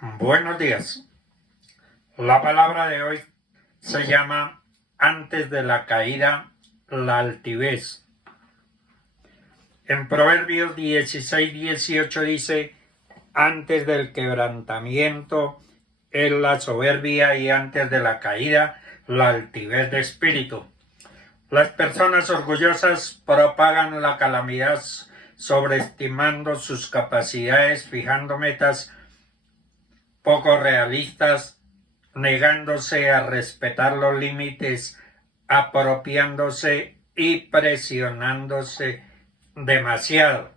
Buenos días. La palabra de hoy se llama antes de la caída, la altivez. En Proverbios 16:18 dice, antes del quebrantamiento es la soberbia y antes de la caída, la altivez de espíritu. Las personas orgullosas propagan la calamidad sobreestimando sus capacidades, fijando metas poco realistas, negándose a respetar los límites, apropiándose y presionándose demasiado.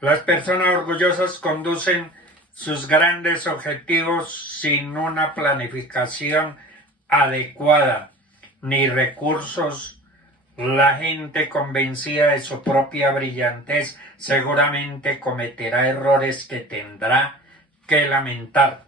Las personas orgullosas conducen sus grandes objetivos sin una planificación adecuada ni recursos. La gente convencida de su propia brillantez seguramente cometerá errores que tendrá que lamentar.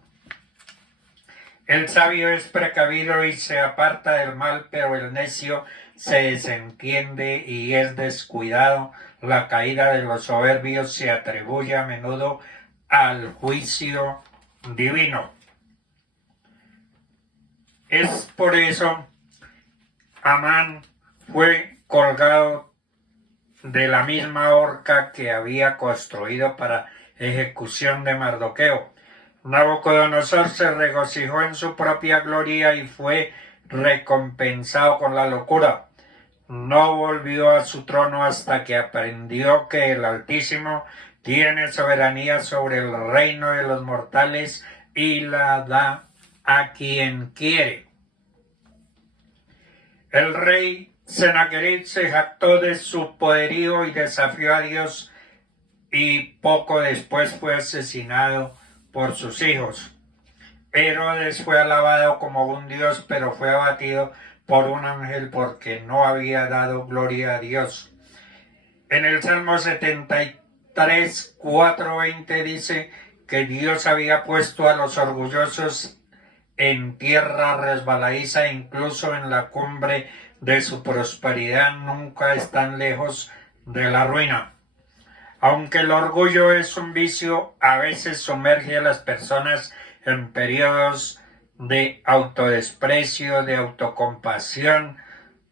El sabio es precavido y se aparta del mal, pero el necio se desentiende y es descuidado. La caída de los soberbios se atribuye a menudo al juicio divino. Es por eso Amán fue colgado de la misma horca que había construido para ejecución de Mardoqueo. Nabucodonosor se regocijó en su propia gloria y fue recompensado con la locura. No volvió a su trono hasta que aprendió que el Altísimo tiene soberanía sobre el reino de los mortales y la da a quien quiere. El rey Sennacherib se jactó de su poderío y desafió a Dios, y poco después fue asesinado por sus hijos. Herodes fue alabado como un dios, pero fue abatido por un ángel porque no había dado gloria a Dios. En el Salmo 73, 4:20 dice que Dios había puesto a los orgullosos en tierra resbaladiza, incluso en la cumbre de su prosperidad nunca están lejos de la ruina. Aunque el orgullo es un vicio, a veces sumerge a las personas en periodos de autodesprecio, de autocompasión.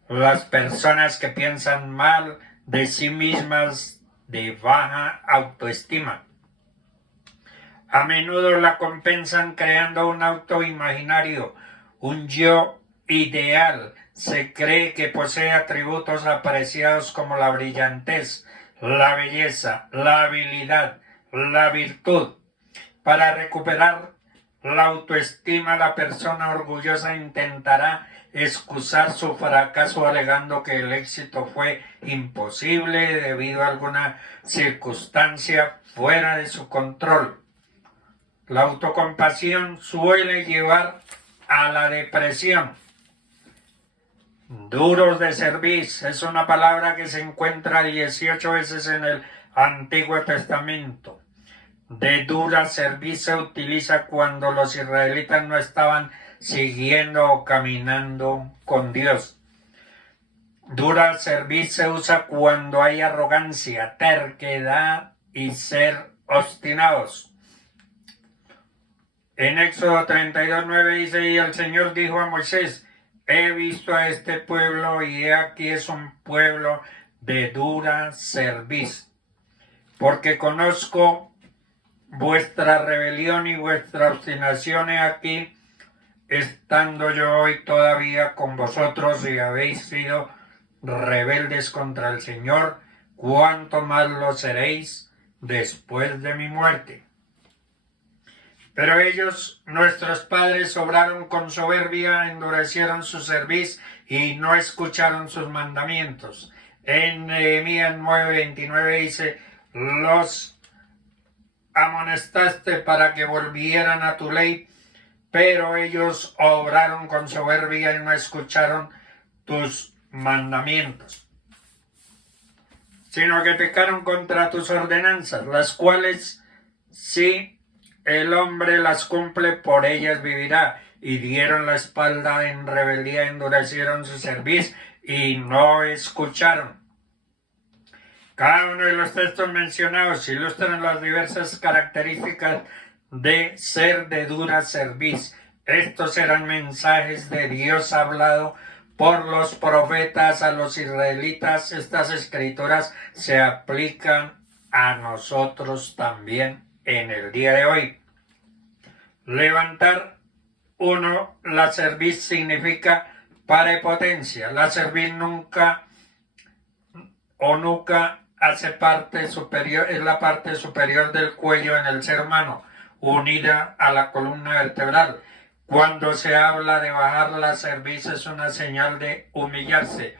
Las personas que piensan mal de sí mismas, de baja autoestima, a menudo la compensan creando un auto imaginario, un yo ideal. Se cree que posee atributos apreciados como la brillantez, la belleza, la habilidad, la virtud. Para recuperar la autoestima, la persona orgullosa intentará excusar su fracaso alegando que el éxito fue imposible debido a alguna circunstancia fuera de su control. La autocompasión suele llevar a la depresión. Duros de cerviz es una palabra que se encuentra 18 veces en el Antiguo Testamento. De dura cerviz se utiliza cuando los israelitas no estaban siguiendo o caminando con Dios. Dura cerviz se usa cuando hay arrogancia, terquedad y ser obstinados. En Éxodo 32:9 dice, y el Señor dijo a Moisés, he visto a este pueblo y he aquí es un pueblo de dura cerviz, porque conozco vuestra rebelión y vuestra obstinación aquí, estando yo hoy todavía con vosotros y habéis sido rebeldes contra el Señor, cuánto más lo seréis después de mi muerte. Pero ellos, nuestros padres, obraron con soberbia, endurecieron su cerviz y no escucharon sus mandamientos. En Nehemías 9:29 dice, los amonestaste para que volvieran a tu ley, pero ellos obraron con soberbia y no escucharon tus mandamientos, sino que pecaron contra tus ordenanzas, las cuales sí el hombre las cumple, por ellas vivirá. Y dieron la espalda en rebeldía, endurecieron su cerviz y no escucharon. Cada uno de los textos mencionados ilustran las diversas características de ser de dura cerviz. Estos eran mensajes de Dios hablado por los profetas a los israelitas. Estas escrituras se aplican a nosotros también en el día de hoy. Levantar la cerviz significa prepotencia. La cerviz nunca hace parte superior, es la parte superior del cuello en el ser humano, unida a la columna vertebral. Cuando se habla de bajar la cerviz es una señal de humillarse,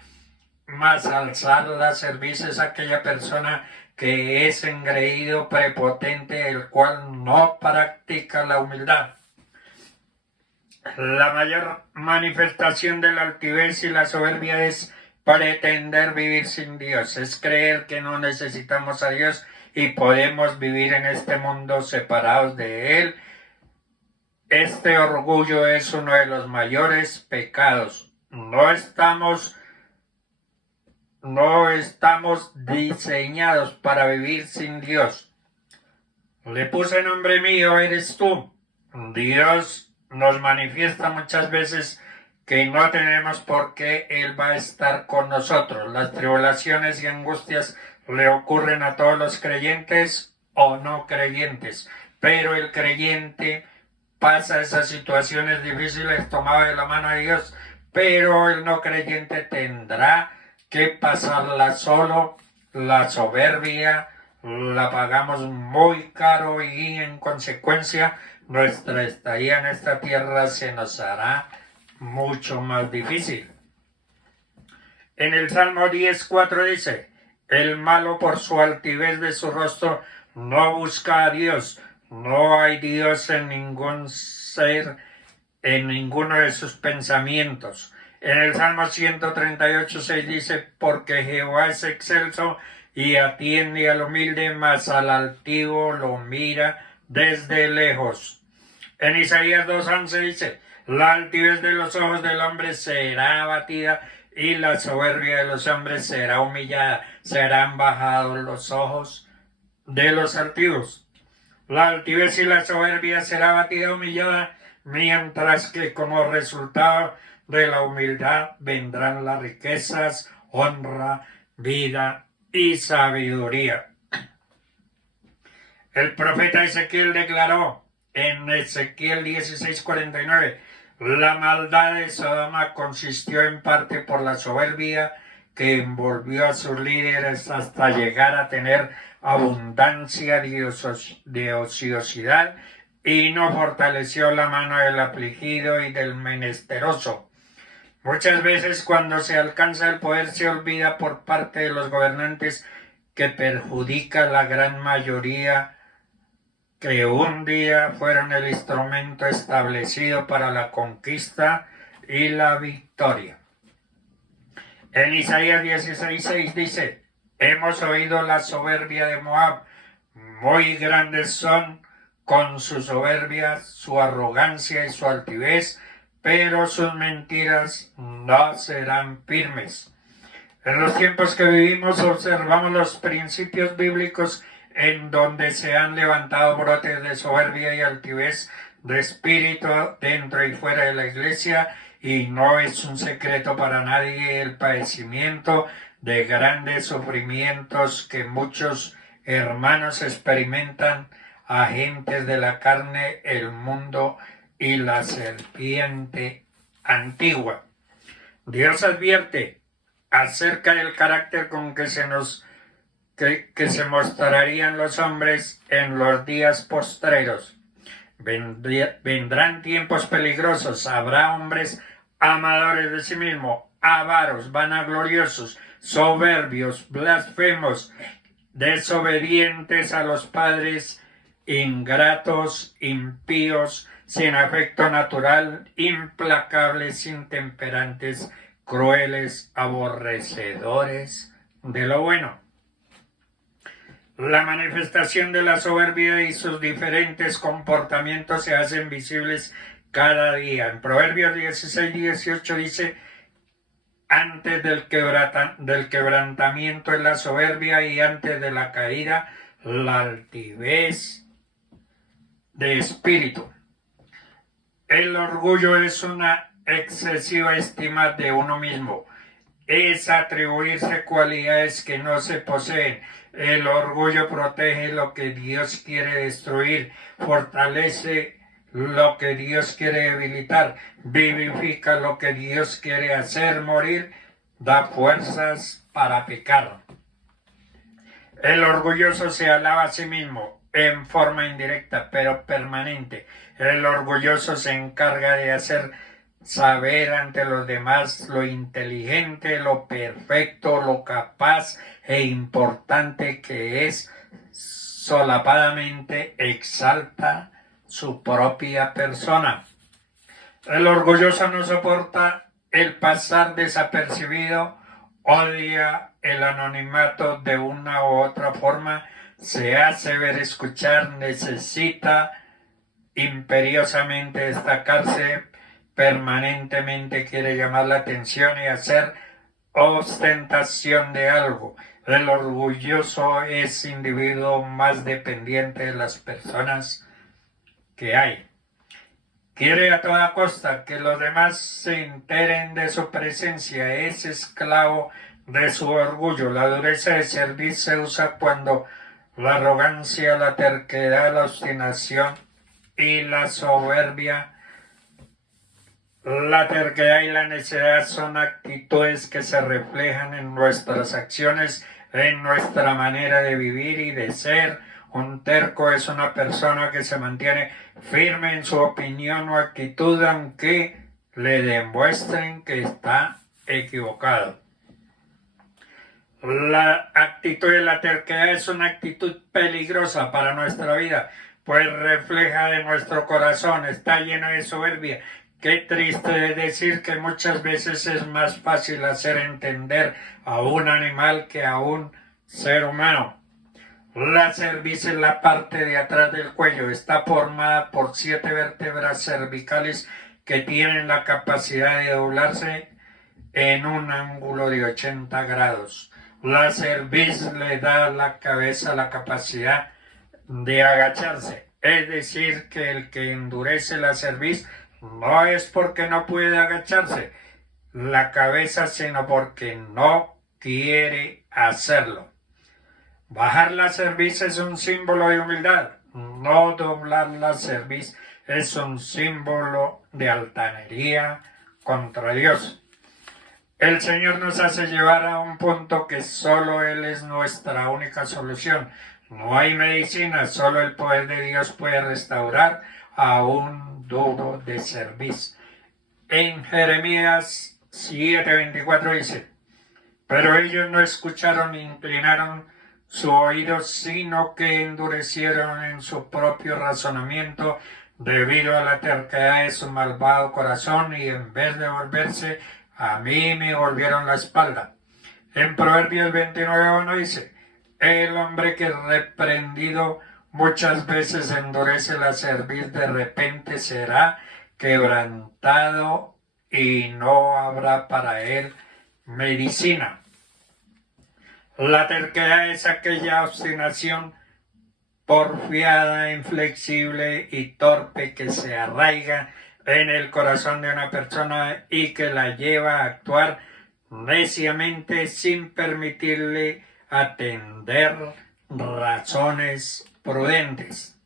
más alzar la cerviz es aquella persona que es engreído, prepotente, el cual no practica la humildad. La mayor manifestación de la altivez y la soberbia es pretender vivir sin Dios, es creer que no necesitamos a Dios y podemos vivir en este mundo separados de Él. Este orgullo es uno de los mayores pecados. No estamos diseñados para vivir sin Dios. Le puse nombre mío, eres tú. Dios nos manifiesta muchas veces que no tenemos por qué Él va a estar con nosotros. Las tribulaciones y angustias le ocurren a todos los creyentes o no creyentes, pero el creyente pasa esas situaciones difíciles tomado de la mano de Dios, pero el no creyente tendrá que pasarla solo. La soberbia la pagamos muy caro y en consecuencia nuestra estadía en esta tierra se nos hará mucho más difícil. En el Salmo 10:4 dice: el malo por su altivez de su rostro no busca a Dios. No hay Dios en ningún ser, en ninguno de sus pensamientos. En el Salmo 138:6 dice: porque Jehová es excelso y atiende al humilde, mas al altivo lo mira desde lejos. En Isaías 2:11 dice: la altivez de los ojos del hombre será abatida y la soberbia de los hombres será humillada. Serán bajados los ojos de los altivos. La altivez y la soberbia será abatida y humillada, mientras que como resultado de la humildad vendrán las riquezas, honra, vida y sabiduría. El profeta Ezequiel declaró en Ezequiel 16:49: la maldad de Sodoma consistió en parte por la soberbia que envolvió a sus líderes hasta llegar a tener abundancia de ociosidad y no fortaleció la mano del afligido y del menesteroso. Muchas veces cuando se alcanza el poder se olvida por parte de los gobernantes que perjudica a la gran mayoría que un día fueron el instrumento establecido para la conquista y la victoria. En Isaías 16:6 dice: hemos oído la soberbia de Moab, muy grandes son con su soberbia, su arrogancia y su altivez, pero sus mentiras no serán firmes. En los tiempos que vivimos observamos los principios bíblicos en donde se han levantado brotes de soberbia y altivez de espíritu dentro y fuera de la iglesia, y no es un secreto para nadie el padecimiento de grandes sufrimientos que muchos hermanos experimentan, agentes de la carne, el mundo y la serpiente antigua. Dios advierte acerca del carácter con que se mostrarían los hombres en los días postreros. Vendrán tiempos peligrosos, habrá hombres amadores de sí mismos, avaros, vanagloriosos, soberbios, blasfemos, desobedientes a los padres, ingratos, impíos, sin afecto natural, implacables, intemperantes, crueles, aborrecedores de lo bueno. La manifestación de la soberbia y sus diferentes comportamientos se hacen visibles cada día. En Proverbios 16:18 dice: antes del quebrantamiento es la soberbia, y antes de la caída la altivez de espíritu. El orgullo es una excesiva estima de uno mismo. Es atribuirse cualidades que no se poseen. El orgullo protege lo que Dios quiere destruir, fortalece lo que Dios quiere debilitar, vivifica lo que Dios quiere hacer morir, da fuerzas para pecar. El orgulloso se alaba a sí mismo en forma indirecta, pero permanente. El orgulloso se encarga de hacer saber ante los demás lo inteligente, lo perfecto, lo capaz e importante que es. Solapadamente exalta su propia persona. El orgulloso no soporta el pasar desapercibido, odia el anonimato de una u otra forma, se hace ver escuchar, necesita imperiosamente destacarse, permanentemente quiere llamar la atención y hacer ostentación de algo. El orgulloso es individuo más dependiente de las personas que hay. Quiere a toda costa que los demás se enteren de su presencia, es esclavo de su orgullo. La dureza de servir se usa cuando la arrogancia, la terquedad, la obstinación y la soberbia, la terquedad y la necedad son actitudes que se reflejan en nuestras acciones, en nuestra manera de vivir y de ser. Un terco es una persona que se mantiene firme en su opinión o actitud aunque le demuestren que está equivocado. La actitud de la terquedad es una actitud peligrosa para nuestra vida, pues refleja de nuestro corazón, está lleno de soberbia. Qué triste es decir que muchas veces es más fácil hacer entender a un animal que a un ser humano. La cerviz es la parte de atrás del cuello. Está formada por 7 vértebras cervicales que tienen la capacidad de doblarse en un ángulo de 80 grados. La cerviz le da a la cabeza la capacidad de agacharse. Es decir, que el que endurece la cerviz no es porque no puede agacharse la cabeza, sino porque no quiere hacerlo. Bajar la cerviz es un símbolo de humildad. No doblar la cerviz es un símbolo de altanería contra Dios. El Señor nos hace llevar a un punto que solo Él es nuestra única solución. No hay medicina, solo el poder de Dios puede restaurar a un duro de cerviz. En Jeremías 7:24 dice: pero ellos no escucharon ni inclinaron su oído, sino que endurecieron en su propio razonamiento debido a la terquedad de su malvado corazón, y en vez de volverse a mí me volvieron la espalda. En Proverbios 29:1 dice: el hombre que reprendido muchas veces endurece la cerviz, de repente será quebrantado y no habrá para él medicina. La terquedad es aquella obstinación porfiada, inflexible y torpe que se arraiga en el corazón de una persona y que la lleva a actuar neciamente sin permitirle atender razones prudentes.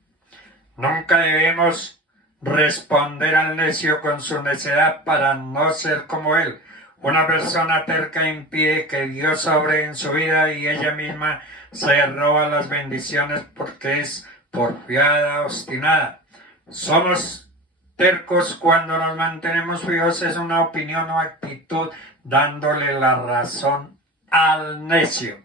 Nunca debemos responder al necio con su necedad para no ser como él. Una persona terca impide que Dios obre en su vida y ella misma se roba las bendiciones porque es porfiada, obstinada. Somos tercos cuando nos mantenemos fijos en una opinión o actitud, dándole la razón al necio.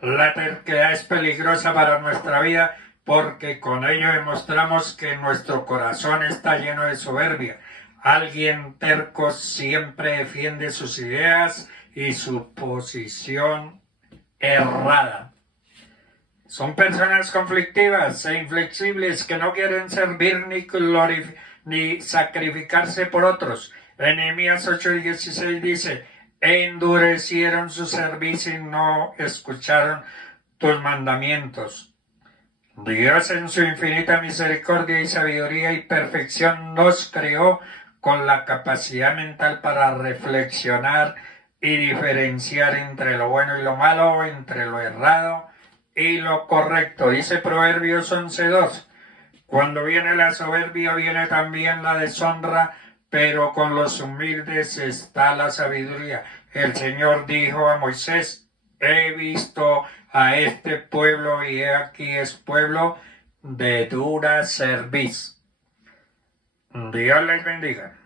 La terquedad es peligrosa para nuestra vida porque con ello demostramos que nuestro corazón está lleno de soberbia. Alguien terco siempre defiende sus ideas y su posición errada. Son personas conflictivas e inflexibles que no quieren servir ni sacrificarse por otros. En Nehemías 8:16 dice: endurecieron su cerviz y no escucharon tus mandamientos. Dios en su infinita misericordia y sabiduría y perfección nos creó con la capacidad mental para reflexionar y diferenciar entre lo bueno y lo malo, entre lo errado y lo correcto. Dice Proverbios 11:2. Cuando viene la soberbia, viene también la deshonra, pero con los humildes está la sabiduría. El Señor dijo a Moisés: he visto a este pueblo y he aquí es pueblo de dura cerviz. Dios les bendiga.